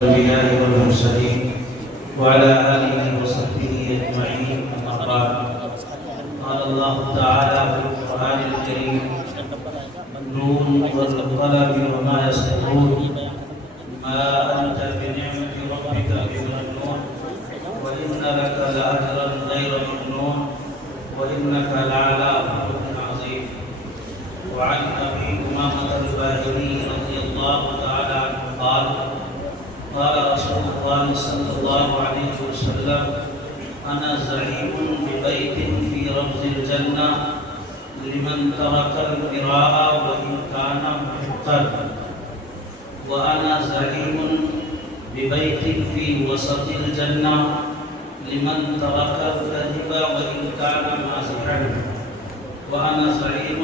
الأنبياء والمرسلين وعلى آله وصحبه أجمعين أما بعد قال الله تعالى في القرآن الكريم النون والقلم وما يسطرون ما أنت بنعمة ربك بمجنون وإن لك لأجرا غير ممنون وإنك لعلى خلق عظيم. وعن أبي أمامة الباهلي رضي الله تعالى عنه قال قال رسول الله صلى الله عليه وسلم أنا زعيم ببيت في رمز الجنة لمن ترك القراءة وإن كان محقا، وأنا زعيم ببيت في وسط الجنة لمن ترك الكذب وإن كان مازحا، وأنا زعيم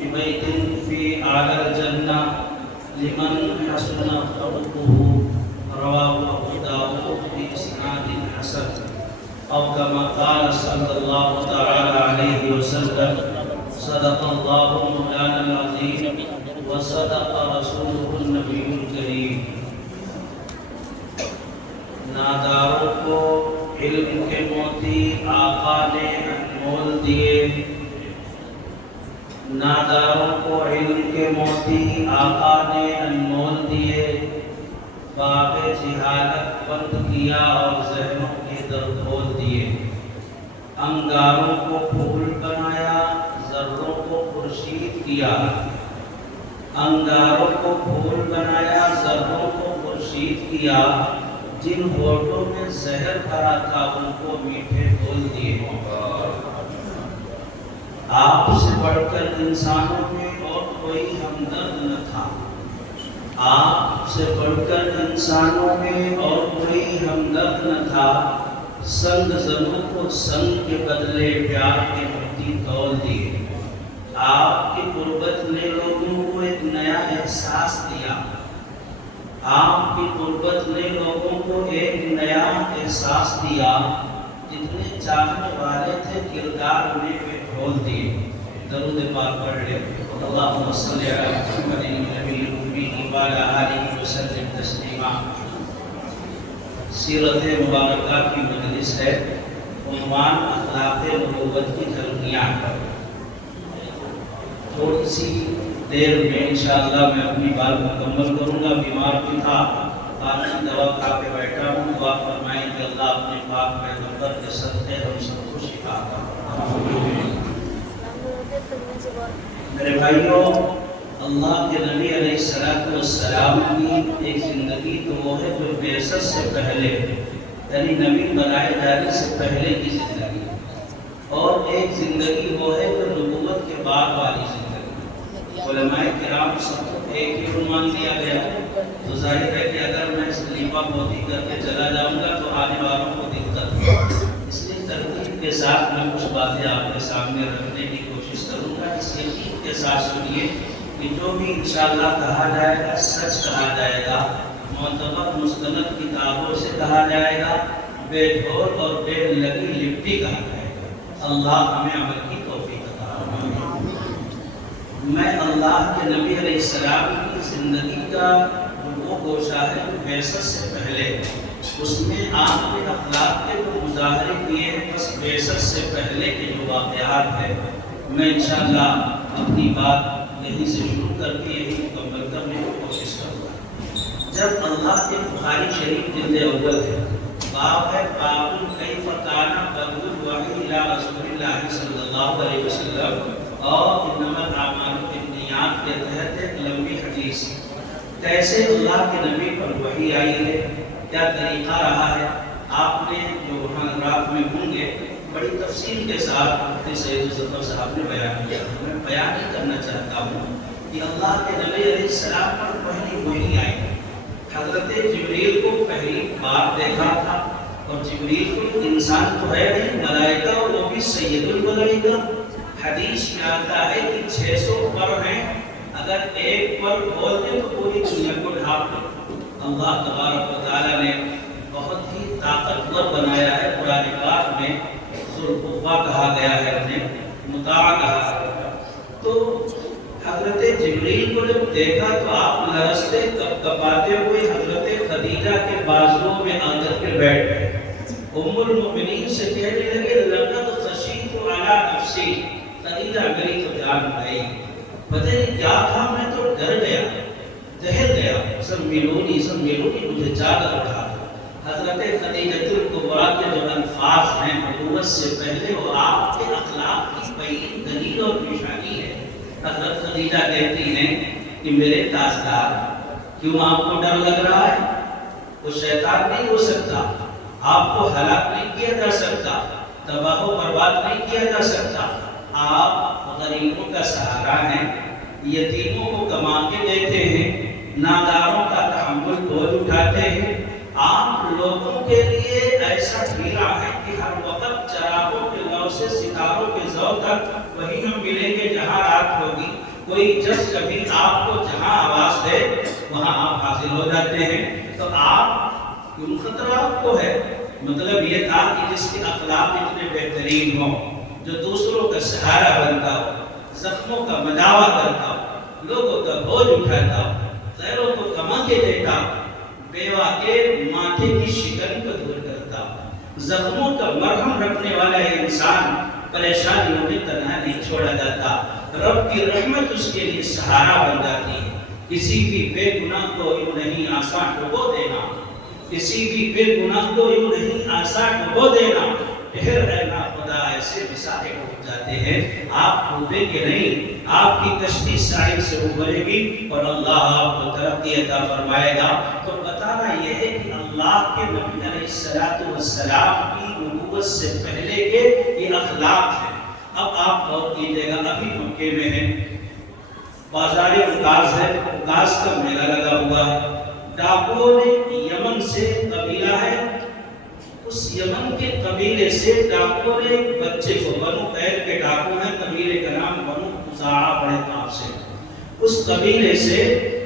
ببيت في أعلى الجنة لمن حسن خلقه رواه أبو داود بإسناد حسن، أو كما قال صلى الله تعالى عليه وسلم صدق الله مولانا العظيم وصدق رسوله النبي الكريم. ناداروں کو علم کے موتی آقا نے انمول دیے، ناداروں کو علم کے موتی آقا نے انمول دیے، باب جہالت بند کیا اور ذہنوں کے در کھول دیے، انگاروں کو پھول بنایا ذروں کو خورشید کیا، انگاروں کو پھول بنایا ذروں کو خورشید کیا، جن ہونٹوں میں زہر بھرا تھا ان کو میٹھے بول دیے۔ آپ سے بڑھ کر انسانوں میں اور کوئی ہمدرد نہ تھا، آپ سے بڑھ کر انسانوں میں اور کوئی ہمدرد نہ تھا، سنگ زنوں کو سنگ کے بدلے پیار کی مٹی تول دیے، آپ کی قربت نے لوگوں کو ایک نیا احساس دیا، آپ کی قربت نے لوگوں کو ایک نیا احساس دیا، جتنے چاہنے والے تھے کردار انہیں پہ کھول دیے۔ درود پاک پڑھ لے، اللہم صلی علی محمد النبی الأمی وعلی آلہ وسلم تسلیما۔ سیرت مبارکہ کی مجلس ہے، عنوان اخلاق نبوت کی جھلکیاں۔ تھوڑی سی دیر میں انشاءاللہ میں اپنی بات مکمل کروں گا، بیمار بھی تھا، آج دوا کھا کے بیٹھا ہوں، دعا فرمائیں کہ اللہ اپنے پاک پیغمبر کے صدقے ہم سب کو شفا عطا فرمائے۔ میرے بھائیوں، اللہ کے نبی علیہ السلام کی ایک زندگی تو وہ ہے جو بعثت سے پہلے یعنی نبی بنائے جانے سے پہلے کی زندگی، اور ایک زندگی وہ ہے جو نبوت کے بعد والی زندگی۔ علماء کرام سب کو ایک ہی عنوان دیا گیا، تو ظاہر ہے کہ اگر میں اس خلیفہ موتی کر کے چلا جاؤں گا تو آنے والوں کو دقت ہے، اس لیے ترتیب کے ساتھ میں کچھ باتیں آپ کے سامنے رکھنے کی کوشش کروں گا۔ اس یقین کے ساتھ سنیے کہ جو بھی انشاءاللہ کہا جائے گا سچ کہا جائے گا، معتبر مستند کتابوں سے کہا جائے گا، بے ڈھول اور بے لگی لپٹی کہا جائے گا۔ اللہ ہمیں عمل کی توفیق عطا فرمائے۔ میں اللہ کے نبی علیہ السلام کی زندگی کا جو وہ گوشہ ہے جو بعثت سے پہلے، اس میں آپ کے اخلاق کے جو مظاہرے کیے ہیں بس بعثت سے پہلے کے جو واقعات ہیں، میں انشاءاللہ اپنی بات یہیں سے شروع کر کے یہی مکمل کرنے کی کوشش کروں گا۔ جب اللہ کے بخاری شریف جلد اول ہے، باب ہے باب کیف کان بدء الوحی الی رسول اللہ صلی اللہ علیہ وسلم، اور انما الاعمال بالنیات کے تحت ایک لمبی حدیث، کیسے اللہ کے نبی پر وحی آئی ہے، کیا طریقہ رہا ہے۔ آپ نے جو حضرات میں ہوں گے بڑی تفصیل کے ساتھ مفتی سید ظفر صاحب نے بیان کیا، میں بیان ہی کرنا چاہتا ہوں کہ اللہ کے نبی علیہ السلام پر پہلی وحی آئی، حضرت جبریل کو پہلی بار دیکھا تھا، اور جبریل کو انسان تو ہے نہیں، ملائکہ اور وہ بھی سید الملائکہ۔ حدیث میں آتا ہے کہ 600 پر ہیں، اگر ایک پر بول دیں تو پوری دنیا کو ڈھانپ دیں۔ اللہ تبارک و تعالیٰ نے بہت ہی طاقتور بنایا ہے، قرآن پاک میں ذوالقوہ کہا گیا ہے، انہیں مطاع کہا ہے۔ تو حضرت جبریل کو جب دیکھا تو آپ لرزتے کپاتے ہوئے حضرت خدیجہ کے بازو میں آ کر کے بیٹھ گئے. ام المؤمنین سے کہنے لگے لقد خشیت علی نفسی، خدیجہ میری تو جان گئی، پتہ نہیں کیا تھا، میں تو ڈر گیا، دہل گیا. سملونی مجھے چادر اٹھا دو. حضرت خدیجہ الکبریٰ کے جو الفاظ ہیں نبوت سے پہلے وہ آپ کے اخلاق کی بڑی دلیل اور نشانی ہے. حضرت خدیجہ کہتی ہیں کہ میرے تاجدار، کیوں آپ کو ڈر لگ رہا ہے؟ وہ شیطان نہیں ہو سکتا، آپ کو ہلاک نہیں کیا جا سکتا، تباہ و برباد نہیں کیا جا سکتا. آپ غریبوں کا سہارا ہیں، یتیموں کو کما کے دیتے ہیں، ناداروں کا تحمل بوجھ اٹھاتے ہیں. آپ لوگوں کے لیے ایسا ٹھیلا ہے کہ ہر وقت چراغوں کے لو سے ستاروں کے ذو تک وہی ہم ملیں گے جہاں رات ہوگی. کوئی جس کبھی آپ کو جہاں آواز دے وہاں آپ حاضر ہو جاتے ہیں. تو آپ کیوں خطرہ آپ کو ہے؟ مطلب یہ تھا کہ جس کے اخلاق اتنے بہترین ہوں، جو دوسروں کا سہارا بنتا ہو، زخموں کا مداوا کرتا ہو، لوگوں کا بوجھ اٹھاتا ہو، غیروں کو کما کے دیتا ہو، بیوہ کے ماتھے کی شکن کو دور کرتا ہو، زخموں کا مرہم رکھنے والا انسان پریشانیوں میں تنہا نہیں چھوڑا جاتا. رب کی رحمت اس کے لیے سہارا بن جاتی ہے. کسی بھی بے گناہ کو یوں نہیں آسان ڈبو دینا، کسی بھی بے گناہ کو یوں نہیں آسان ڈبو دینا. پھر اے ناخدا ایسے مسائل ہو جاتے ہیں، آپ ڈوبیں گے نہیں، آپ کی کشتی ساحل سے ابھرے گی اور اللہ آپ کو ترقی عطا فرمائے گا. تو بتانا یہ ہے کہ اللہ کے نبی علیہ السلام کی نبوت سے پہلے کے یہ اخلاق ہیں. اب آپ غور کیجئے گا، ابھی مکے میں ہیں، بازار عکاظ ہے، عکاظ کا میلہ لگا ہوا ہے. ڈاکوؤں نے یمن سے قبیلہ ہے، اس یمن کے قبیلے سے ڈاکوؤں نے ایک بچے کو، بنو قید کے ڈاکو ہیں، قبیلے کا نام بنو خزاعہ بڑے نام سے، اس قبیلے سے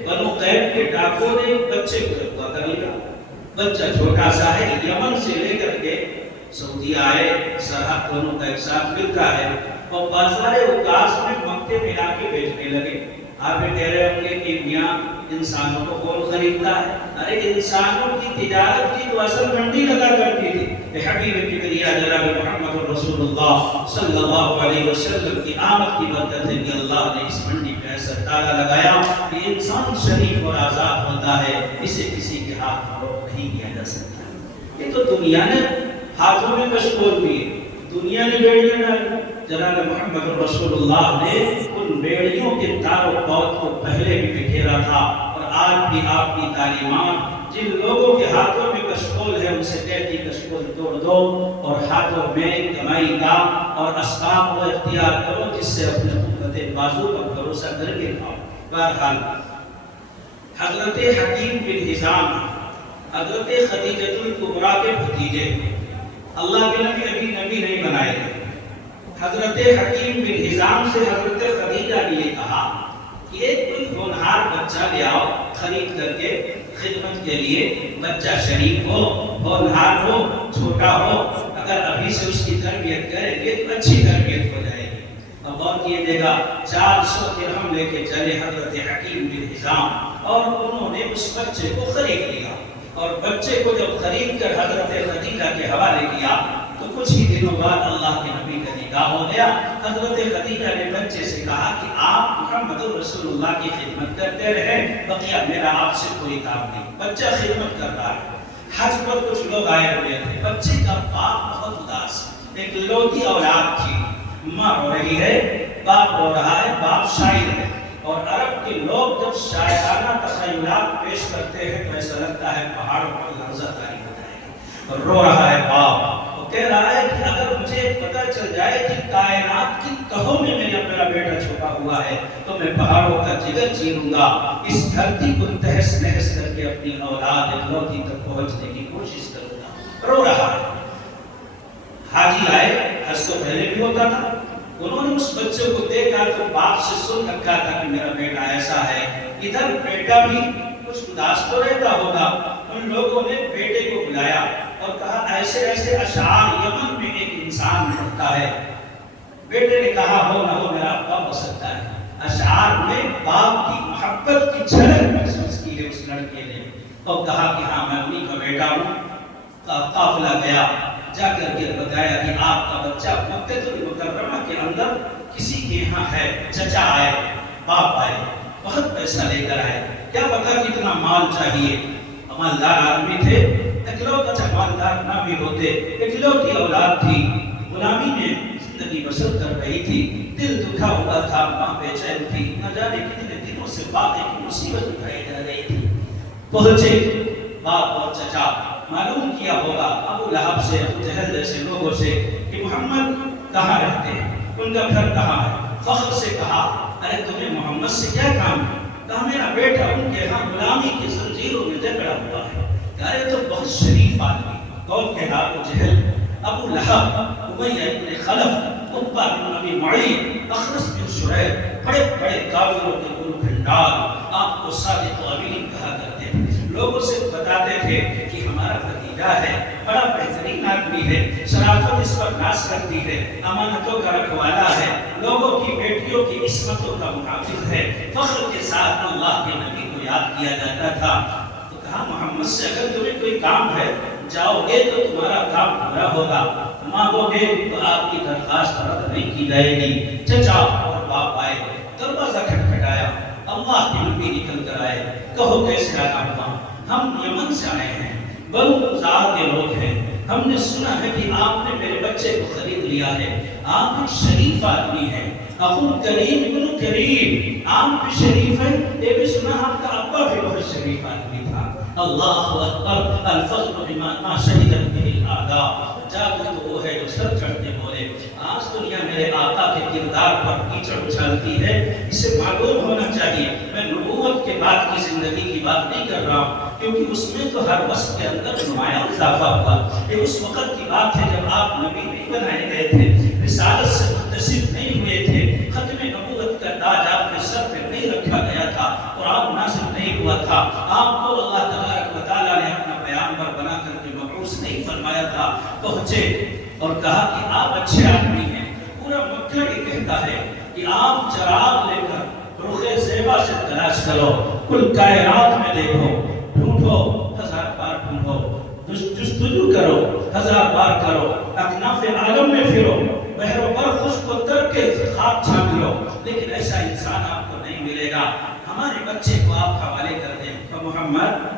بنو قید کے ڈاکوؤں نے ایک بچے کو رکھوا کر لیا. بچہ چھوٹا سا ہے، یمن سے لے کر کے سعودی آئے، سرحد دونوں کا ایک ساتھ ملتا ہے اور بازار عکاظ میں مکے میں لا کے بیچنے لگے. آپ یہ کہہ رہے ہوں گے کہ میاں انسانوں کو کون خریدتا ہے؟ ارے انسانوں کی تجارت کی تو اصل منڈی لگا کرتی تھی. حبیب کبریا جناب محمد رسول اللہ صلی اللہ علیہ وسلم کی آمد کی برکت ہے کہ اللہ نے اس منڈی پہ ایسا تالا لگایا کہ انسان شریف اور آزاد ہوتا ہے، اسے کسی کے ہاتھ فروخت نہیں کیا جا سکتا. یہ تو دنیا نے ہاتھوں میں مشغول ہوئی، دنیا نے بیڑیاں ڈالی. جناب محمد رسول اللہ نے ان بیڑیوں کے تار و پود کو پہلے بھی بکھیرا تھا. اور آج بھی آپ کی تعلیمات جن لوگوں کے ہاتھوں میں کشکول ہے ان سے کہتی کشکول توڑ دو اور ہاتھوں میں کمائی کا اور اسباب کو اختیار کرو جس سے اپنے قوت بازو پر بھروسہ کر کے کھاؤ. بہرحال حضرت حکیم بن حزام حضرت خدیجہ الکبریٰ کے بھتیجے، اللہ کے نبی ابھی نبی نہیں بنائے گئے. حضرت حکیم بن حزام سے حضرت خدیجہ نے یہ کہا کہ ایک کوئی ہونہار بچہ لے آؤ خرید کر کے خدمت کے لیے. بچہ شریف ہو، ہونہار ہو، چھوٹا ہو، اگر ابھی سے اس کی تربیت کریں گے تو اچھی تربیت ہو جائے گی. اب غور کیجیے گا، 400 درہم لے کے چلے حضرت حکیم بن حزام اور انہوں نے اس بچے کو خرید لیا. اور بچے کو جب خرید کر حضرت خدیجہ کے حوالے کیا تو کچھ ہی دنوں بعد اللہ کے نبی کا نکاح ہو گیا. حضرت خدیجہ نے بچے سے کہا کہ آپ محمد رسول اللہ کی خدمت کرتے رہے، بقیہ میرا آپ سے کوئی کام نہیں. بچہ خدمت کر رہا ہے. حج پر کچھ لوگ آئے ہوئے تھے. بچے کا باپ بہت اداس، ایک لوتی اولاد تھی، ماں رو رہی ہے، باپ رو رہا ہے. باپ شاعر ہے اور عرب کے لوگ جب شاعرانہ تخیلات پیش کرتے ہیں تو ایسا لگتا ہے پہاڑوں پر لرزہ طاری ہو جائے گی. رو رہا ہے باپ، کہہ رہا ہے کہ اگر مجھے پتہ چل جائے کہ کائنات کی تہوں میں میرا بیٹا چھپا ہوا ہے تو میں پہاڑوں کا جگر چیروں گا، اس دھرتی کو تہس نہس کر کے اپنی اولاد اکلوتی تک پہنچنے کی کوشش کروں گا. رو رہا ہے. حاجی آئے، حج تو پہلے بھی ہوتا تھا. انہوں نے اس بچے کو دیکھا تو باپ سے سن رکھا تھا کہ میرا بیٹا ایسا ہے. ادھر بیٹا بھی کچھ اداس تو رہتا ہوگا. ان لوگوں نے بیٹے کو بلایا اور کہا ایسے ایسے اشعار یمن میں ایک انسان پڑھتا ہے. بیٹے نے کہا ہو نہ ہو میرا ابا ہو سکتا ہے. اشعار میں باپ کی محبت کی جھلک محسوس کی ہے اس لڑکے نے. اور کہا کہ ہاں میں انہیں کا بیٹا ہوں۔ قافلہ گیا، جا کر کے بتایا کہ آپ کا بچہ مکہ المکرمہ کے اندر کسی کے یہاں ہے، چچا آئے، باپ آئے، بہت پیسہ لے کر آئے، کیا پتا کتنا مال چاہیے، مالدار آدمی تھے، اکلوتا مالدار نہ بھی ہوتے، اکلوتی اولاد تھی، غلامی میں زندگی بسر کر رہی تھی، دل دکھا ہوا تھا، ماں بے چین تھی، نہ جانے کتنے دنوں سے فاقے کی مصیبت اٹھائی جا رہی تھی۔ پہنچے باپ اور چچا، معلوم کیا ہوگا ابو لہب سے، ابو جہل جیسے لوگوں سے کہ محمد کہاں رہتے ہیں، ان کا گھر کہاں ہے۔ فخر سے کہا ارے تمہیں محمد سے کیا کام ہے؟ کہا میرا بیٹا ان کے ہاں غلامی کی زنجیروں میں جکڑا ہوا ہے۔ کہا یہ تو بہت شریف آدمی، کون کہا؟ ابو جہل، ابو لہب، امیہ بن خلف، عتبہ بن ابی معیط، اخنس بن شریح، بڑے بڑے کافروں کے گل بھنڈار، آپ کو صادق و امین کہا کرتے ہیں۔ لوگوں سے بتاتے تھے کہ ہمارا بھتیجا ہے، بڑا بہترین آدمی ہے، شرافت اس پر ناز کرتی ہے، امانتوں کا رکھوالا ہے، لوگوں کی بیٹیوں کی عصمتوں کا محافظ ہے۔ فخر کے ساتھ اللہ کے نبی کو یاد کیا جاتا تھا۔ تو کہا محمد سے اگر تمہیں کوئی کام ہے جاؤ گے تو تمہارا کام پورا ہوگا، مانگو گے تو آپ کی درخواست رد نہیں کی جائے گی۔ چچا اور باپ آئے، دروازہ کھٹکھٹایا، اللہ کے نبی نکل کر آئے، کہو کیسے آنا ہوا؟ ہم یمن سے آئے ہیں، بنو خزاعہ کے لوگ ہیں، ہم نے سنا ہے کہ آپ نے میرے بچے کو خرید لیا ہے، آپ ایک شریف آدمی ہیں، اخو کریم ابن کریم، آپ بھی شریف ہیں، یہ بھی سنا آپ کا ابا بھی بہت شریف آدمی تھا۔ اللہ اکبر، الفضل بما ما شہدت به الاعداء، جاگت وہ ہے جو سر چڑھتے بولے۔ آج دنیا میرے آقا کے کردار پر کیچڑ اچھالتی ہے، اسے معلوم ہونا چاہیے میں نبوت کے بعد کی زندگی کی بات نہیں کر رہا ہوں، کیونکہ اس میں تو ہر وقت کے اندر نمایاں اضافہ ہوا۔ یہ اس وقت کی بات ہے جب آپ نبی نہیں بنائے گئے تھے، رسالت سے متصل نہیں ہوئے تھے، ختم نبوت کا تاج آپ کے سر پہ نہیں رکھا گیا تھا، قرآن نازل نہیں ہوا تھا، آپ کو اللہ تبارک و تعالیٰ نے اپنا پیغمبر بنا کر کے مبعوث نہیں فرمایا تھا۔ پہنچے اور کہا کہ آپ اچھے آدمی ہیں، پورا مکہ یہ کہتا ہے کہ آپ چراغ لے کر رخ زیبا سے تلاش کرو، کل کائنات میں دیکھو، ڈھونڈو، 1000 بار ڈھونڈو، جستجو کرو، 1000 بار کرو، اکناف عالم میں پھرو، بحر و بر خشک و تر کے خواب چھان لو، لیکن ایسا انسان آپ کو نہیں ملے گا۔ ہمارے بچے کو آپ حوالے کر دیں۔ محمد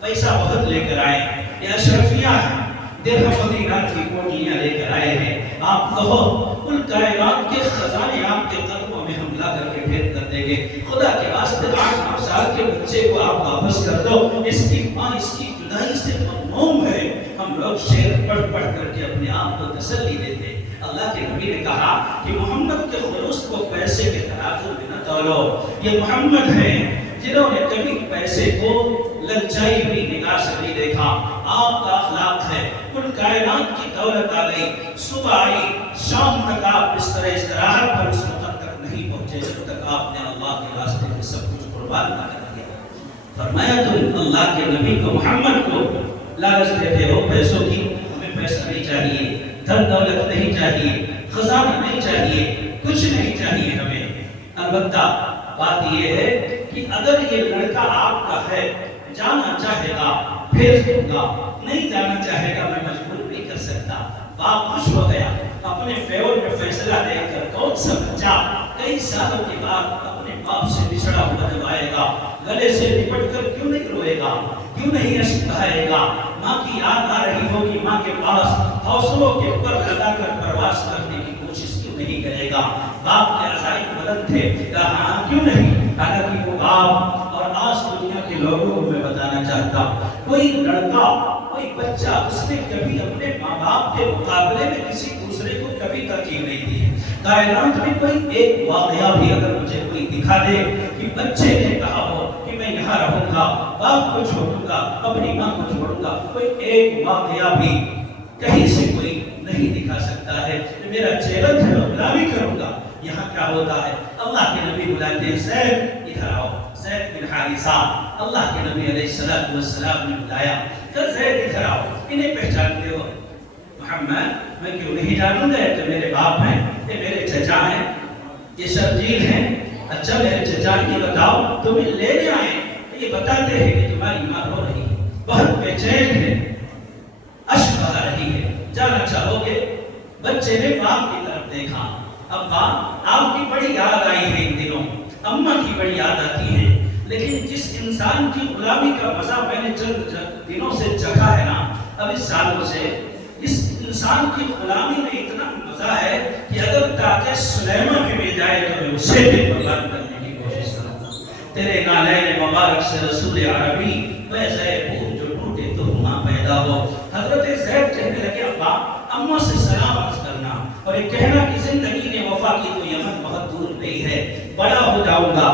پیسہ بہت لے کر آئے، یہ اشرفیاں ہیں، درہم و دینار کی کوٹلیاں لے کر آئے ہیں، آپ کہو کل کائنات کے خزانے آپ کے قدموں میں ہم لا کر کے پھیر کر دیں گے۔ خدا کے واسطے 8 سال کے بچے کو آپ واپس کر دو، اس کی ماں اس کی جدائی سے مغموم ہے۔ ہم لوگ شعر پڑھ پڑھ کر کے اپنے آپ کو تسلی دیتے۔ اللہ کے نبی نے کہا کہ محمد کے خلوص کو پیسے کے ترازو میں نہ تولو، یہ محمد ہیں جنہوں نے کبھی پیسے کو للچائی ہوئی نگاہ سے نہیں دیکھا۔ آپ کا اخلاق ہے، کل کائنات کی دولت آ گئی، صبح آئی، شام تک آپ بستر استراحت پر اس وقت تک نہیں پہنچے جب تک آپ نے اللہ کے راستے میں سب کچھ قربان نہ کر دیا۔ فرمایا تم اللہ کے نبی کو محمد کو لالچ دیتے ہو پیسوں کی، ہمیں پیسہ نہیں چاہیے، دھن دولت نہیں چاہیے، خزانہ نہیں چاہیے، کچھ نہیں چاہیے ہمیں۔ البتہ بات یہ ہے کہ اگر یہ لڑکا آپ کا ہے، جانا چاہے گا بھیج دوں گا، نہیں جانا چاہے گا میں مجبور نہیں کر سکتا۔ باپ خوش ہو گیا، اپنے فیور میں فیصلہ دے کر کون سا بچہ کئی سالوں کے بعد اپنے باپ سے بچھڑا ہوا جب آئے گا، گلے سے لپٹ کر کیوں نہیں روئے گا، کیوں نہیں اشک بہائے گا؟ ماں کی یاد آ رہی ہوگی، ماں کے پاس حوصلوں کے اوپر لگا کر پرواز کرنے کی کوشش کیوں نہیں کرے گا؟ باپ کے عزائم بلند تھے، کہا ہاں کیوں نہیں؟ حالانکہ وہ باپ اور آج دنیا کے لوگوں کو میں بتانا چاہتا ہوں، کوئی لڑکا کوئی بچہ اس نے کبھی اپنے ماں باپ کے مقابلے میں کسی دوسرے کو کبھی ترجیح نہیں دی ہے۔ کائنات میں کوئی ایک واقعہ بھی اگر مجھے کوئی دکھا دے کہ بچے نے کہا ہو کہ میں یہاں رہوں گا، باپ کو چھوڑوں گا، اپنی ماں کو چھوڑوں گا، کوئی ایک واقعہ بھی کہیں سے کوئی نہیں دکھا سکتا ہے کہ میرا چیلنج ہے میں غلامی کروں گا۔ یہاں کیا ہوتا ہے؟ اللہ کے نبی بلاتے ہیں زید ادھر آؤ، زید بن حارثہ، اللہ کے نبی علیہ السلام نے بلایا کہ زید ادھر آؤ، انہیں پہچانتے ہو؟ محمد میں کیوں نہیں جانوں گا، تو میرے باپ ہیں، یہ میرے چچا ہیں، یہ شرجیل ہیں۔ اچھا میرے چچا یہ بتاؤ تمہیں لینے آئے، یہ بتاتے ہیں کہ تمہاری ماں رو رہی ہے، بہت بے چین ہے، اشک بہا رہی ہے، جانا چاہو گے؟ بچے نے باپ کی طرف دیکھا، ابا آپ کی بڑی یاد آئی ہے ان دنوں، اماں کی بڑی یاد آتی ہے، لیکن جس انسان کی غلامی کا مزہ میں نے چند دنوں سے چکھا ہے نا، اب اس سالوں سے، اس انسان کی غلامی میں اتنا مزہ ہے کہ اگر تاج سلیمان بھی مل جائے تو میں اسے بھی قربان کرنے کی کوشش کروں گا۔ تیرے نالین مبارک سے رسول عربی ویسے پھول جو ٹوٹے تو وہاں پیدا ہو۔ حضرت زید کہنے لگے ابا اماں سے سلام عرض کرنا اور یہ کہنا کہ زندگی نے وفا کی تو یمن بہت دور نہیں ہے، بڑا ہو جاؤں گا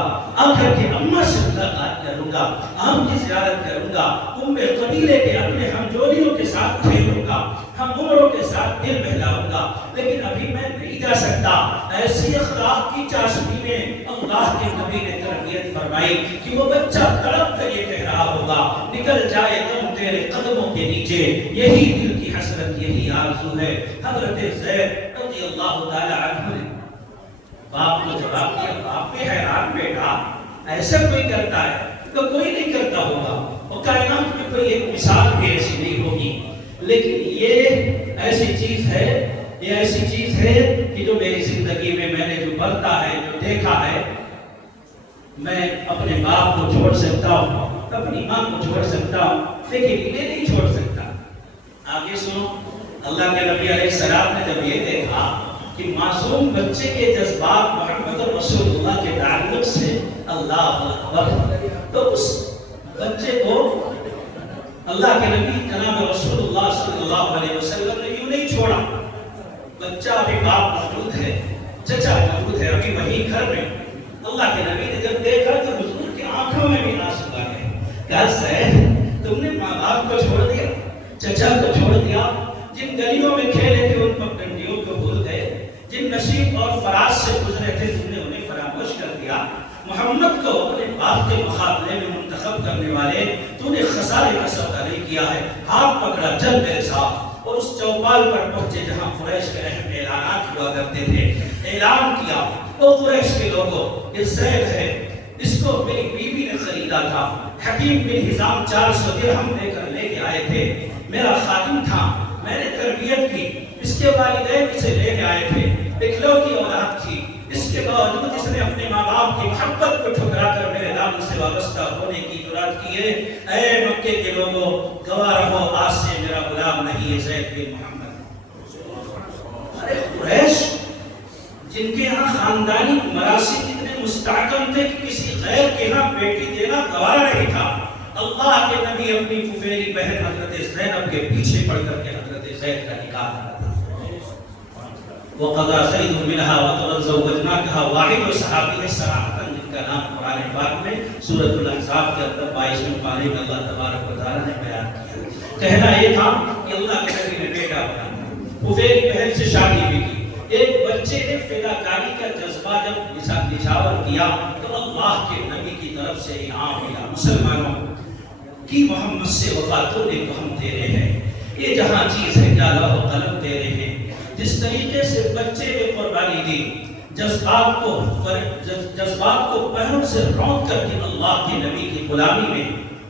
آخر کے اماں سے ملاقات کروں گا، آپ کی زیارت کروں گا، قبیلے کے اپنے ہمجولیوں کے ساتھ کھیلوں گا، ہم عمروں کے ساتھ دل بہلاؤں گا، لیکن ابھی میں نہیں جا سکتا۔ ایسی اخلاق کی چاشنی میں اللہ کے نبی نے تربیت فرمائی کہ وہ بچہ تڑپ کر یہ کہہ رہا ہوگا نکل جائے تم تیرے قدموں کے نیچے، یہی دل کی حسرت، یہی آرزو ہے۔ حضرت زید رضی اللہ تعالی عنہ نے باپ کو جواب دیا، باپ بھی حیران بیٹا ایسا کوئی کرتا ہے تو کوئی نہیں کرتا ہوگا، اور کائنات میں کوئی ایک مثال بھی ایسی نہیں ہوگی، لیکن یہ ایسی چیز ہے، یہ ایسی چیز ہے کہ جو میری زندگی میں نے جو برتا ہے، جو دیکھا ہے، میں اپنے باپ کو چھوڑ سکتا ہوں، اپنی ماں کو چھوڑ سکتا ہوں، لیکن انہیں نہیں چھوڑ سکتا۔ آگے سنو، اللہ کے نبی علیہ السلام نے جب یہ دیکھا کہ معصوم بچے کے جذبات محمد رسول اللہ کے تعلق سے، اللہ اکبر، تو اس بچے کو اللہ کے نبی جناب رسول اللہ صلی اللہ علیہ وسلم نے یوں نہیں چھوڑا۔ بچہ ابھی باپ موجود ہے، چچا موجود ہے ابھی وہی گھر میں، اللہ کے نبی نے جب دیکھا تو حضور کی آنکھوں میں بھی آنسو آ گئے۔ کہا زید تم نے ماں باپ کو چھوڑ دیا، چچا کو چھوڑ دیا، جن گلیوں میں کھیلے تھے ان پگڈنڈیوں کو بھول گئے، جن نشیب اور فراز سے گزرے تھے تم نے انہیں فراموش کر دیا۔ محمد کو اپنے باپ کے مقابلے میں منتخب کرنے والے تو نے خسارے کا سودا نہیں کیا ہے۔ ہاتھ پکڑا، چل میرے ساتھ، اور اس چوپال پر پہنچے جہاں قریش کے اہم اعلانات ہوا کرتے تھے۔ اعلان کیا، او قریش کے لوگوں، یہ زید ہے، اس کو میری بیوی نے خریدا تھا، حکیم بن حزام 400 درہم دے کر لے کے آئے تھے، میرا خادم تھا، میں نے تربیت کی، اس کے والدین اسے لے کے آئے تھے، اکلوتی اولاد تھی، اس کے باوجود اس نے اپنے ماں باپ کی محبت کو ٹھکرا کر میرے دامن سے وابستہ ہونے کی جرات کی ہے۔ اے مکے کے لوگوں، گواہ رہو آج سے میرا غلام نہیں ہے زید بن محمد۔ ارے قریش جن کے ہاں خاندانی مراسم اتنے مستحکم تھے کہ کسی غیر کے ہاں بیٹی دینا گوارا نہیں تھا، اللہ کے نبی اپنی ففیری بہن حضرت زینب کے پیچھے پڑ کر کے حضرت زید کا نکاح کرا۔ وَقَضَى زَيْدٌ مِنْهَا وَطَرًا زَوَّجْنَاكَهَا، واحد صحابی ہے صراحتاً جن کا نام قرآن پاک میں سورۃ الاحزاب کے اندر 22ویں پارے میں اللہ تبارک و تعالیٰ نے بیان کیا۔ کہنا یہ تھا کہ اللہ کے نبی نے بیٹا بنایا، ففیری بہن سے شادی بھی کی، ایک بچے نے فداکاری کا جذبہ جب نچھاور کیا تو اللہ کے نبی کی طرف سے انعام ملا۔ مسلمانوں کی محمد سے وفاتوں نے کو ہم دے رہے ہیں، یہ جہاں چیز ہے کیا لوح و قلم دے رہے ہیں۔ جس طریقے سے بچے نے قربانی دی، جذبات کو پہلوں سے رونق کر کے اللہ کے نبی کی غلامی میں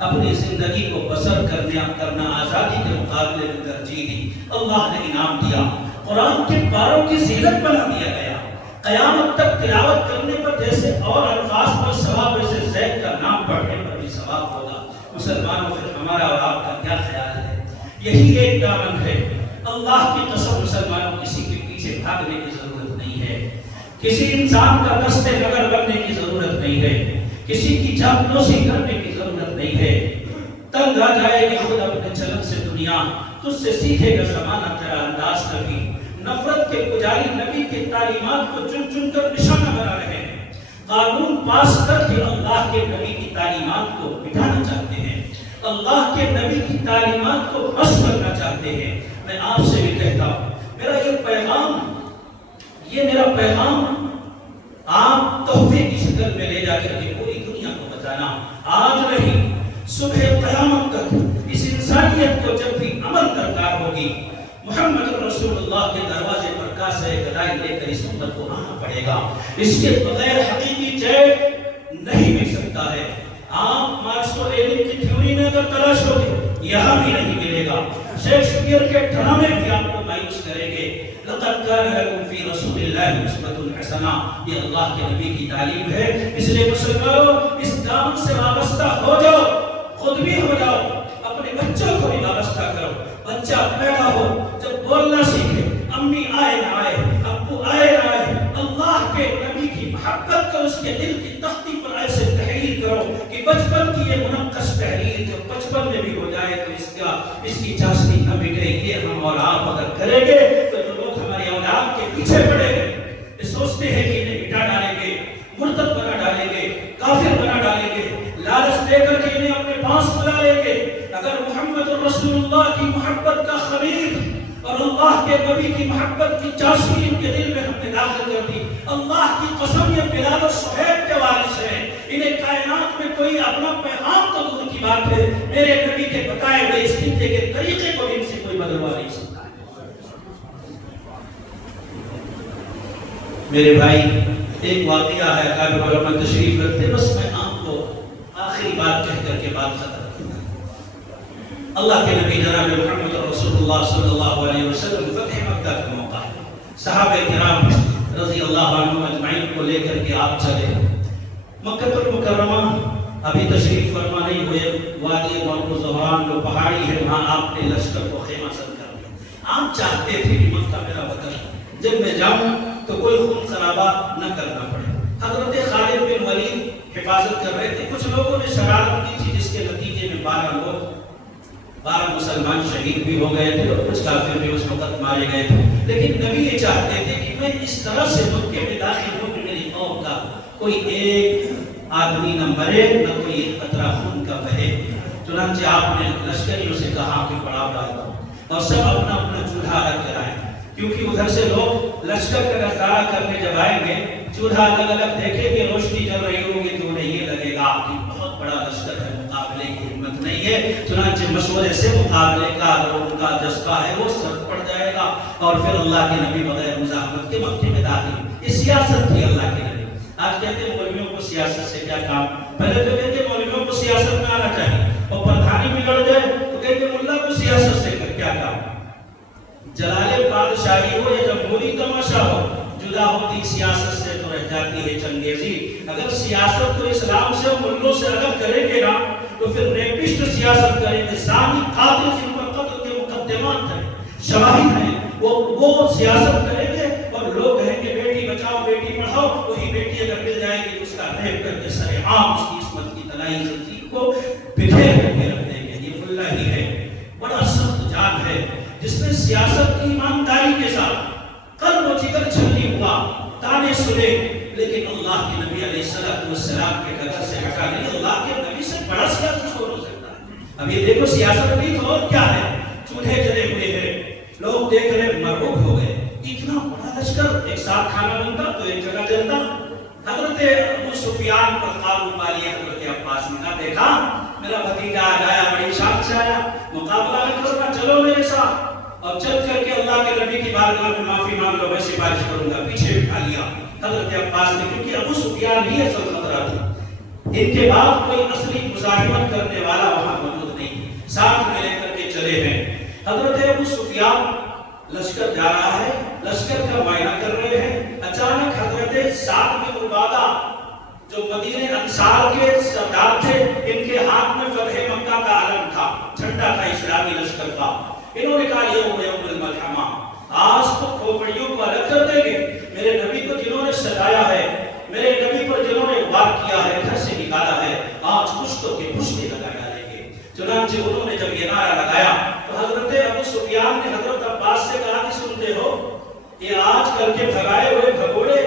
اپنی زندگی کو بسر کرنا آزادی کے مقابلے میں ترجیح دی، اللہ نے انعام دیا۔ قرآن کے پاروں کی زینت بنا دیا گیا، قیامت تک تلاوت کرنے پر جیسے اور الفاظ پر ثواب ویسے زید کا نام پڑھنے پر بھی ثواب ہوگا۔ مسلمانوں پھر ہمارا اور آپ کا کیا خیال ہے؟ یہی ایک دامن ہے، اللہ کی قسم مسلمانوں کسی کے پیچھے بھاگنے کی ضرورت نہیں ہے، کسی انسان کا دست نگر بننے کی ضرورت نہیں ہے، کسی کی چاپلوسی کرنے کی ضرورت نہیں ہے۔ تنگ آ جائے گی خود اپنے چلن سے دنیا، تجھ سے سیکھے گا زمانہ تیرا انداز کبھی۔ نفرت کے پجاری نبی کی تعلیمات کو چن چن کر نشانہ بنا رہے ہیں، قانون پاس کر کے اللہ کے نبی کی تعلیمات کو مٹانا چاہتے ہیں، اللہ کے نبی کی تعلیمات کو بس کرنا چاہتے ہیں۔ میں آپ سے بھی کہتا ہوں، میرا پیغام آپ تحفے کی شکل میں لے جا کر کے پوری دنیا کو بتانا، آج نہیں صبح قیامت تک اس انسانیت کو جب بھی عمل درکار ہوگی، محمد رسول اللہ کے دروازے پر کاسے گدائی لے کر اس امت کو آنا پڑے گا، اس کے بغیر حقیقی چین نہیں مل سکتا ہے۔ آپ مارکسو لینن کی تھیوری میں اگر تلاش ہوگی یہاں بھی نہیں ملے گا. شیکسپیئر کے ڈرامے بھی آپ کو مایوس کریں گے. لقد كان لكم في رسول الله اسوة حسنة، یہ اللہ کے نبی کی تعلیم ہے. اس لیے مسلمانوں اس دامن سے وابستہ ہو جاؤ، خود بھی ہو جاؤ، اپنے بچوں کو بھی وابستہ کرو. بچہ پیدا ہو جب بولنا سیکھے، امی آئے نہ آئے، ابو آئے نہ آئے، اللہ کے نبی کی محبت کو اس کے دل کی تختی پر ایسے تحریر کرو کہ بچپن کی یہ منقش تحریر جو بچپن میں بھی ہو جائے تو اس کی چاشنی نہ مٹے. یہ ہم اور آپ اگر کریں گے تو جو لوگ ہمارے اولاد کے پیچھے پڑے گئے، یہ سوچتے ہیں کہ انہیں مٹا ڈالیں گے، مرتد بنا ڈالیں گے، کافر بنا ڈالیں گے، لالچ دے کر کے انہیں اپنے پاس بلا لیں گے. اگر محمد رسول اللہ کی محبت کا خمیر اور اللہ کے نبی کی محبت کی چاشنی ان کے دل میں ہم نے داخل کر دی، اللہ کی قسم یہ بلال و صہیب کے وارث ہیں. انہیں کائنات میں کوئی اپنا پیغام تو دور کی بات ہے، میرے نبی کے بتائے ہوئے استنجے کے طریقے کو بھی ان سے کوئی بدلوا نہیں سکتا. میرے بھائی ایک واقعہ ہے، کافی علماء تشریف رکھتے، بس میں آپ کو آخری بات کہہ کر کے بات ختم کروں. اللہ کے نبی جناب محمد رسول اللہ صلی اللہ علیہ وسلم فتح مکہ کا موقع ہے. صحابہ کرام رضی اللہ عنہم اجمعین کو لے کر کے آپ چلے مکہ المکرمہ. ابھی تشریف فرما نہیں ہوئے، وادی مرو زہران جو پہاڑی ہے وہاں آپ نے لشکر کو خیمہ سن کر دیا. آپ چاہتے تھے کہ مکہ میرا وطن، جب میں جاؤں تو کوئی خون خرابہ نہ کرنا پڑے. حضرت خالد بن ولید حفاظت کر رہے تھے. کچھ لوگوں نے شرارت کی تھی جس کے نتیجے میں 12 مسلمان شہید بھی ہو گئے تھے اور کچھ کافر بھی اس وقت مارے گئے تھے. لیکن نبی یہ چاہتے تھے کہ میں اس طرح سے مکے میں داخل ہوں کہ میری قوم کا کوئی ایک آدمی نہ مرے، نہ کوئی ایک قطرہ خون کا بہے. چنانچہ آپ نے لشکریوں سے کہا کہ پڑاؤ ڈال دو اور سب اپنا اپنا چولہا رکھ کر آئیں، کیونکہ ادھر سے لوگ لشکر کا نظارہ کرنے جب آئیں گے چولہا الگ الگ دیکھیں گے، روشنی جل رہی ہوگی تو انہیں یہ لگے گا کہ بہت بڑا لشکر ہے، مقابلے کی ہمت نہیں ہے. چنانچہ مشورے سے مقابلے کا جو ان کا جذبہ ہے وہ سرد پڑ جائے گا اور پھر اللہ کے نبی بغیر مزاحمت کے مکے میں داخل. یہ سیاست تھی اللہ کے نبی. آج کہتے ہیں مولویوں کو سیاست سے کیا کام. پہلے تو کہتے ہیں مولویوں کو سیاست میں آنا چاہیے، اور پردھانی میں لڑ جائے تو کہتے ہیں ملا کو سیاست سے کیا کام. جلال بادشاہی ہو یا جمہوری تماشا ہو، جدا ہوتی سیاست سے تو رہ جاتی ہے چنگیزی. اگر سیاست کو اسلام سے اور ملوں سے الگ کریں گے نا تو پھر ریپسٹ سیاست کریں گے، زانی قاتل جن پر قتل کے مقدمات ہیں، شواہد ہیں، وہ سیاست کریں گے اور لوگ کہیں گے بیٹی بچاؤ بیٹی پڑھاؤ. وہی بیٹی اگر مل جائے گی تو اس کا ریپ کر کے سر عام اس کی عصمت کی تلائی زنجیر کو بکھیر کر کے رکھ دیں گے. یہ ملا ہی ہے، بڑا سخت جان ہے جس نے سیاست کی ایمانداری کے ساتھ قلب و جگر چھلنی ہوا، تانے سنے، لیکن اللہ کے نبی علیہ السلام کے قدر سے ہٹا نہیں. اللہ کے نبی سے بڑا سیاست کون ہو سکتا ہے؟ اب یہ دیکھو سیاست نہیں تو اور کیا ہے. چولہے جلے ہوئے ہیں، لوگ دیکھ رہے مرعوب ہو گئے. اتنا بڑا لشکر ایک ساتھ کھانا بنتا تو ایک جگہ جلتا. حضرت ابو سفیان پر قابو پا لیا. حضرت عباس نے کہا دیکھا میرا بھتیجا آیا، بڑی شان سے آیا، مقابلہ نہیں کرنا، چلو میرے ساتھ. اور چل کر کے اللہ کے نبی کی بارگاہ میں معافی مانگ لو، میں سفارش کروں گا. پیچھے بٹھا لیا حضرت عباس نے، کیونکہ ابو سفیان ہی اصل خطرہ تھا. ان کے بعد کوئی اصلی مزاحمت کرنے والا وہاں موجود نہیں. ساتھ میں لے کر کے چلے ہیں. حضرت ابو سفیان لشکر جا رہا ہے، لشکر کا معائنہ کر رہے ہیں. اچانک حضرت سعد بن عبادہ جو مدینہ انصار کے سردار تھے، ان کے ہاتھ میں فتح مکہ کا علم تھا، جھنڈا تھا اسلامی لشکر کا. انہوں نے کہا یوم الملحمہ، آج تو کھوپڑیوں کو الگ کر دیں گے. میرے نبی کو جنہوں نے سجایا ہے، میرے نبی پر جنہوں نے وار کیا ہے، گھر سے نکالا ہے، آج پشتوں کے پشتے لگا ڈالیں گے. چنانچہ انہوں نے جب یہ نعرہ لگایا تو حضرت ابو سفیان نے حضرت عباس سے کہا کہ سنتے ہو، یہ آج کل کے بھگائے ہوئے بھگوڑے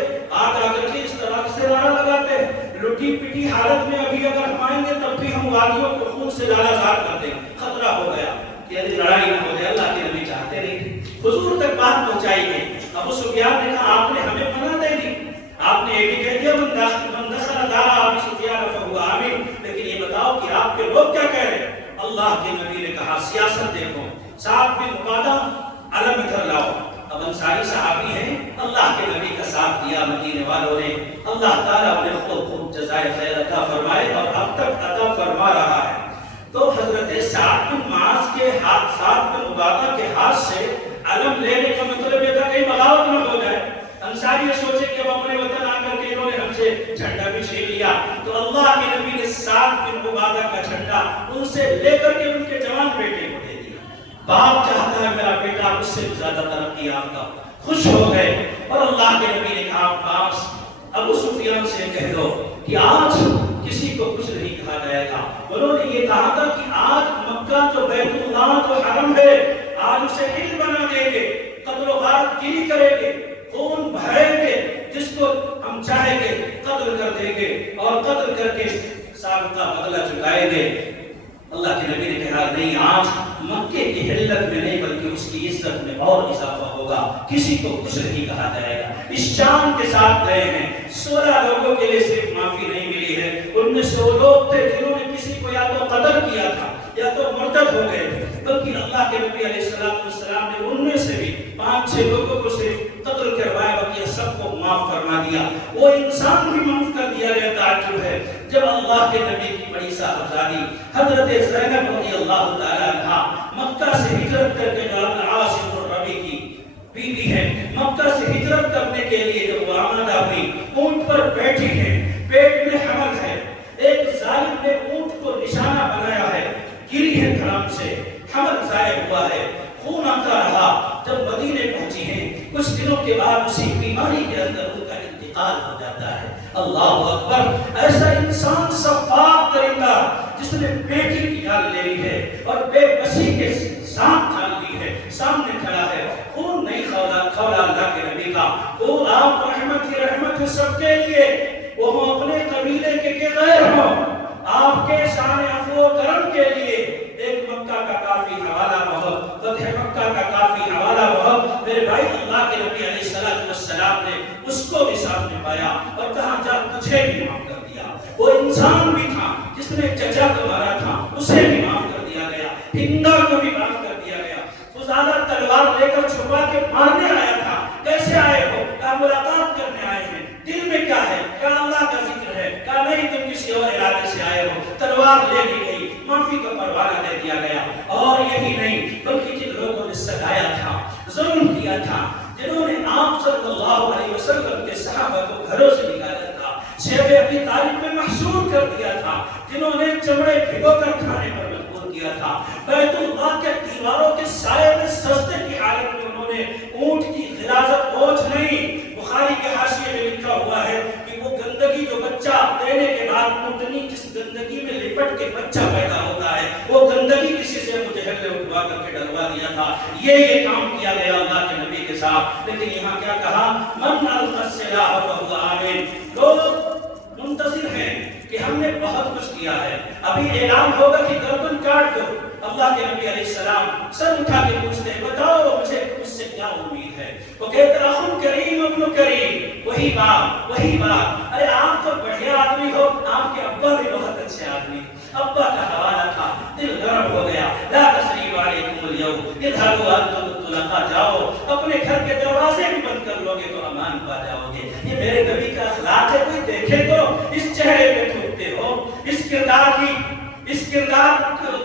آج آ کر کے اس طرح سے نعرہ لگاتے ہیں. لٹی پٹی حالت میں ابھی اگر ہم آئیں گے تب بھی ہم وادیوں کو خون سے لالا زار کر دیں. خطرہ ہو گیا کہ یعنی لڑائی نہ ہو جائے. اللہ کے نبی چاہتے نہیں. حضور تک بات پہنچائی گئی. ابو سفیان نے کہا آپ نے ہمیں پناہ دے دی، آپ نے یہ بھی کہہ دیا من دخل دار ابی سفیان فهو آمن. لیکن یہ بتاؤ کہ آپ کے لوگ کیا کہہ رہے ہیں؟ اللہ کے نبی نے کہا سیاست دیکھو. سعد بن عبادہ علم ادھر لاؤ. اب انصاری صحابی ہیں، اللہ کے نبی کا ساتھ دیا مدینے والوں نے، اللہ تعالیٰ انہیں خوب جزائے خیر عطا فرمائے اور اب تک عطا فرما رہا ہے۔ تو حضرت سعد بن معاذ کے ہاتھ، سعد بن عبادہ کے ہاتھ سے علم لینے کا مطلب یہ تھا کہ بغاوت نہ ہو جائے۔ انصاری یہ سوچے کہ اب اپنے وطن آ کر کے انہوں نے ہم سے جھنڈا بھی چھین لیا، تو اللہ کے نبی نے سعد بن عبادہ کا جھنڈا ان سے لے کر کے ان کے جوان بیٹے کو دے دیا۔ باپ چاہتا ہے میرا بیٹا اس سے زیادہ ترقی یافتہ، خوش ہو گئے، اور اللہ کے نبی نے کہا عباس ابو سفیان سے کہہ دو کہ آج کسی کو کچھ نہیں کہا جائے گا۔ انہوں نے یہ کہا تھا کہ آج مکہ جو بیت اللہ جو حرم ہے، آج اسے ہل بنا دیں گے، قتل و غارت گیری کریں گے، خون بہائیں گے، جس کو ہم چاہیں گے قتل کر دیں گے اور قتل کر کے سابقہ بدلہ چکائیں گے۔ اللہ کے نبی نے کہا نہیں، آج مکے کی حلت میں نہیں بلکہ اس کی عزت میں اور اضافہ ہوگا، کسی کو کچھ نہیں کہا جائے گا۔ اس شان کے ساتھ گئے ہیں، 16 لوگوں کے لیے صرف معافی نہیں ملی ہے، ان میں سے وہ لوگ تھے جنہوں نے کسی کو یا تو قتل کیا تھا یا تو مرتد ہو گئے تھے، بلکہ اللہ کے نبی علیہ السلام نے ان میں سے بھی 5-6 لوگوں کو صرف قتل کروایا، باقی سب کو معاف فرما دیا۔ وہ انسان بھی معاف کر دیا گیا۔ تعجب ہے جب اللہ کے نبی کی بڑی صاحبزادی حضرت زینب رضی اللہ تعالی عنہا مکہ سے ہجرت کر کے جو العاص بن ربیع کی بیوی ہے، مکہ سے ہجرت کرنے کے لیے جب وہ آمادہ ہوئی، اونٹ پر بیٹھی ہے، پیٹ میں حمل ہے، ایک ظالم نے اونٹ کو نشانہ بنایا ہے، گری ہے دھڑام سے، حمل ضائع ہوا ہے، خون آتا رہا۔ جب مدینے پہنچی ہیں، کچھ دنوں کے بعد اسی بیماری کے اندر ان کا انتقال ہو جاتا ہے۔ اللہ اکبر! ایسا انسان صفاق درندہ جس نے بیٹی کی جان لے لی ہے اور بے بسی کے ساتھ جان لی ہے، سامنے کھڑا ہے، خون نہیں کھولا اللہ کے نبی کا۔ وہ آپ رحمت کی رحمت ہے سب کے لیے، وہ اپنے قبیلے کے غیر ہوں، آپ کے شان عفو و کرم کے لیے ایک مکہ کا کافی حوالہ بہت، فتح مکہ کا کافی حوالہ بہت۔ میرے بھائی اللہ کے نبی علیہ السلام نے اس کو بھی سامنے پایا اور کہا جا تجھے بھی معاف کر دیا۔ وہ انسان بھی تھا جس نے چچا کو مارا تھا، اسے بھی معاف کر دیا گیا، ہندا کو بھی معاف کر دیا گیا۔ فضالہ تلوار لے کر چھپا کے مارنے آیا تھا، کیسے آئے ہو؟ کہا ملاقات کرنے آئے ہیں، دل میں کیا ہے؟ کہا اللہ کا ذکر ہے۔ کہا نہیں، تم کسی اور ارادے سے آئے ہو۔ تلوار لے لی گئی، معافی کا پروانہ دے دیا گیا۔ اور یہی نہیں بلکہ جن لوگوں نے ستایا تھا، ظلم کیا تھا، جنہوں نے آپ صلی اللہ علیہ وسلم کے صحابہ کو گھروں سے نکالا تھا، شیب ابی طالب میں محصور کر دیا تھا، جنہوں نے چمڑے بھگو کر کھانے پر مجبور کیا تھا، بیت اللہ کے دیواروں کے سائے میں سجدے کی حالت میں انہوں نے اونٹ کی غلاظت بوجھ نہیں۔ بخاری کے حاشیے میں لکھا ہوا ہے کہ وہ گندگی جو بچہ دینے کے بعد اونٹنی جس گندگی میں لپٹ کے بچہ پیدا ہوتا ہے، وہ گندگی کسی سے مجھے ہلے اٹھوا کر کے ڈلوا دیا تھا۔ یہ کام کیا گیا اللہ کے نبی کے ساتھ۔ لیکن یہاں کیا کہا؟ من القى السلاح فهو آمن۔ لوگ منتظر ہیں کہ ہم نے بہت کچھ کیا ہے، ابھی اعلان ہوگا کہ گردن کاٹ دو۔ اللہ کے نبی علیہ السلام سر اٹھا کے پوچھتے ہیں بتاؤ مجھے مجھ سے کیا امید ہے؟ وہ کہتے ہیں اخن کریم ابن کریم، وہی بات وہی بات۔ ارے آپ تو بڑھیا آدمی ہو، آپ کے ابا بھی بہت اچھے آدمی۔ ابا کا حوالہ تھا، دل گرم ہو گیا۔ لا تثریب علیکم اليوم اذهبوا انتم الطلقاء، جاؤ اپنے گھر کے دروازے بھی بند کر لو گے تو امان پا جاؤ گے۔ یہ میرے نبی کا اخلاق ہے، کوئی دیکھے تو اس چہرے پہ تھوکتے ہو، اس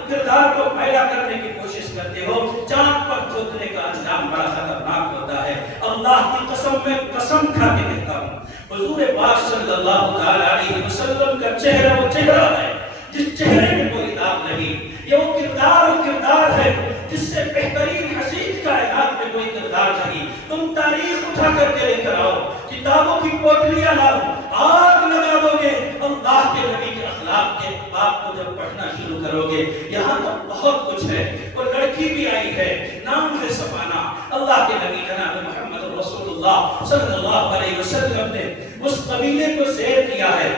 کردار کو پھیلا کرنے کی کوشش کرتے ہو۔ چاند پر تھوکنے کا انجام بڑا خطرناک ہوتا ہے۔ اللہ کی قسم میں قسم کھا کے کہتا ہوں، حضور پاک صلی اللہ تعالی علیہ وسلم کا چہرہ وہ چہرہ ہے جس چہرے میں کوئی داغ نہیں، یہ وہ کردار ہے جس سے بہترین حسین کائنات میں کوئی کردار نہیں۔ تم تاریخ اٹھا کر کے لے کر آؤ، کتابوں کی پوٹلیاں لاؤ، آگ لگا دو گے اللہ کے نبی کے اخلاق کے باب کو جب پڑھنا شروع کرو گے۔ یہاں تو بہت کچھ ہے، وہ لڑکی بھی آئی ہے، نام ہے سفانہ۔ اللہ کے نبی جناب محمد رسول اللہ صلی اللہ علیہ وسلم نے اس قبیلے کو زیر دیا ہے۔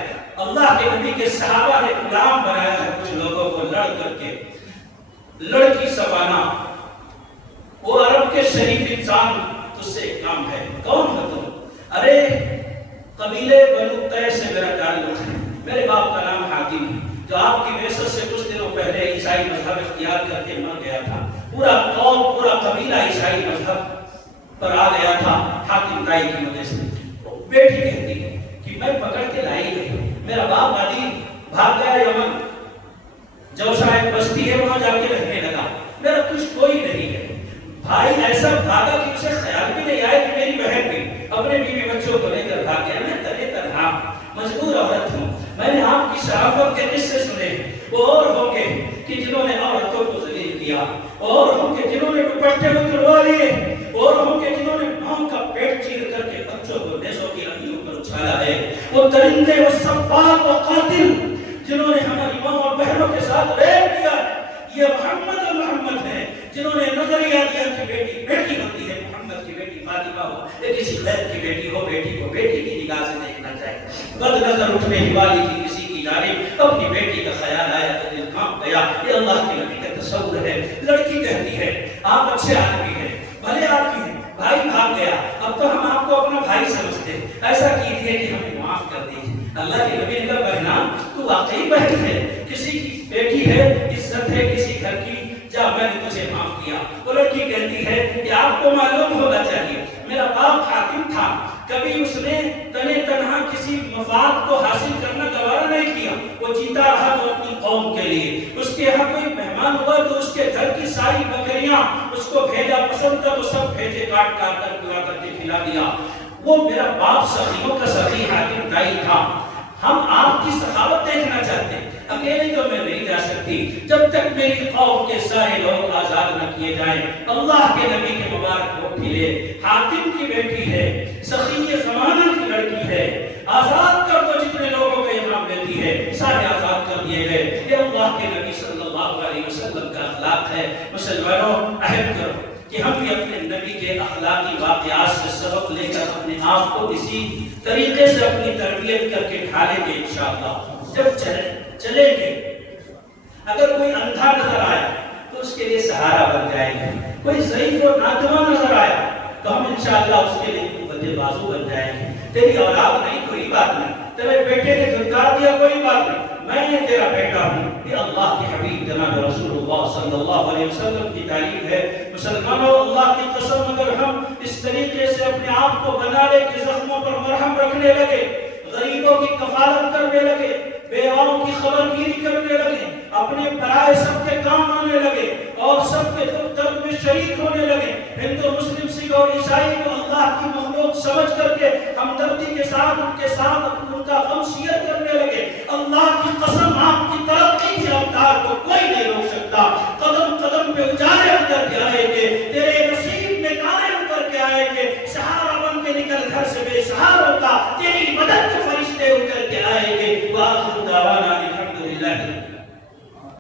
اللہ کے نبی کے صحابہ نے غلام بنایا ہے کچھ لوگوں کو لڑ کر کے۔ لڑکی سفانہ، وہ عرب کے شریف انسان، اس سے ایک کام ہے۔ کون ہو تم؟ ارے قبیلے بنو قیس سے میرا تعلق ہے، میرے باپ کا نام حاتم ہے، جو آپ کی بعثت سے کچھ دنوں پہلے عیسائی مذہب اختیار کر کے مر گیا تھا۔ پورا قوم، پورا قبیلہ عیسائی مذہب پر آ گیا تھا حاتم طائی کی وجہ سے. بیٹی کہتی ہے کہ میں پکڑ کے لائی گئی. میرا باپ علی بھاگ گیا یمن، جوشا ایک بستی ہے وہاں جا کے رہنے لگا. میرا کچھ کوئی نہیں ہے. بھائی ایسا بھاگا کہ اسے خیال بھی نہیں آیا کہ میری بہن بھی اپنے بیوی بچوں کو لے کر بھاگ گیا. میں تنہا مجبور عورت ہوں. میں نے آپ کی شرافت کے قصے سنے. وہ اور ہوں گے کہ جنہوں نے عورتوں کو ذلیل کیا، اور ہوں گے جنہوں نے دوپٹے اتروا لیے، اور ہوں گے جنہوں نے ماں کا پیٹ چیر کر کے بچوں کو نیزوں کی رنگیوں پر اچھالا ہے. وہ درندے، وہ سفاک، وہ قاتل جنہوں نے ہماری ماں اور بہنوں کے ساتھ ریپ کیا، یہ محمد ہیں جنہوں نے نظریہ دیا کہ بیٹی بیٹی ہوتی ہے. محمد کی بیٹی فاطمہ ہو یا کسی غیر کی بیٹی ہو، بیٹی کو بیٹی کی نگاہ سے دیکھنا چاہیے. بد نظر اٹھنے والی کی کسی کی جانب اپنی بیٹی کا خیال آیا تو دل کانپ گیا. یہ اللہ کے نبی کا تصور ہے. لڑکی کہتی ہے آپ اچھے آدمی ہیں، بھلے آدمی ہیں، بھائی بھاگ گیا، اب تو ہم آپ کو اپنا بھائی سمجھتے، ایسا کیجیے کہ ہمیں معاف کر دیجیے. اللہ کے نبی نے کہا بہنا تو واقعی بہن ہے، کسی کی بیٹی ہے، عزت ہے کسی گھر کی، جا میں نے تجھے معاف کیا. وہ لڑکی کہتی ہے کہ آپ کو معلوم ہونا چاہیے میرا باپ حاکم تھا، کبھی اس نے تنہا کسی مفاد کو حاصل کرنا گوارا نہیں کیا. وہ جیتا رہا تو اپنی قوم کے لیے. اس کے یہاں کوئی مہمان ہوا تو اس کے گھر کی ساری بکریاں اس کو بھیجا پسند تھا تو سب بھیجے کاٹ کر پورا کر کے کھلا دیا. وہ میرا باپ سخیوں کا سخی حاکم طائی تھا. ہم آپ کی سخاوت دیکھنا چاہتے ہیں. اکیلے تو میں نہیں جا سکتی جب تک میری قوم کے سارے لوگ آزاد نہ کیے جائیں. اللہ کے نبی کے مبارک کو ملے. حاتم کی بیٹی ہے، سخی زمانہ کی لڑکی ہے، آزاد کر دو. جتنے لوگوں کا انعام دیتی ہے سارے آزاد کر دیے گئے. یہ اللہ کے نبی صلی اللہ علیہ وسلم کا اخلاق ہے. مسلمانوں عہد کرو کہ ہم بھی اپنے نبی کے اخلاقی واقعات سے سبق لے کر اپنے آپ کو اسی طریقے سے اپنی تربیت کر کے ڈھالیں گے انشاءاللہ. جب چلیں گے اگر کوئی اندھا نظر آیا تو اس کے لیے سہارا بن جائیں گے. کوئی ضعیف اور ناتواں نظر آیا تو ہم انشاءاللہ اس کے لیے قوت بازو بن جائیں گے. تیری اولاد نہیں کوئی بات نہیں، تیرے بیٹے نے دھتکار دیا کوئی بات نہیں، میں تیرا بیٹا ہوں. یہ اللہ کے حبیب جناب رسول اللہ صلی اللہ علیہ وسلم کی تعلیم ہے. مسلمانوں اللہ کی قسم اگر ہم اس طریقے سے اپنے آپ کو بنا لے کہ زخموں پر مرہم رکھنے لگے، غریبوں کی کفالت کرنے لگے، بیواؤں کی خبرگیری کرنے لگے، اپنے پرائے سب کے کام آنے لگے اور سب کے درد میں شریک ہونے لگے، ہندو مسلم سکھ اور عیسائی کو اللہ کی مخلوق سمجھ کر کے ہمدردی کے ساتھ ان کے ساتھ ان کا غم شیئر کرنے لگے، اللہ کی قسم آپ کی ترقی کی رفتار کو کوئی نہیں روک سکتا.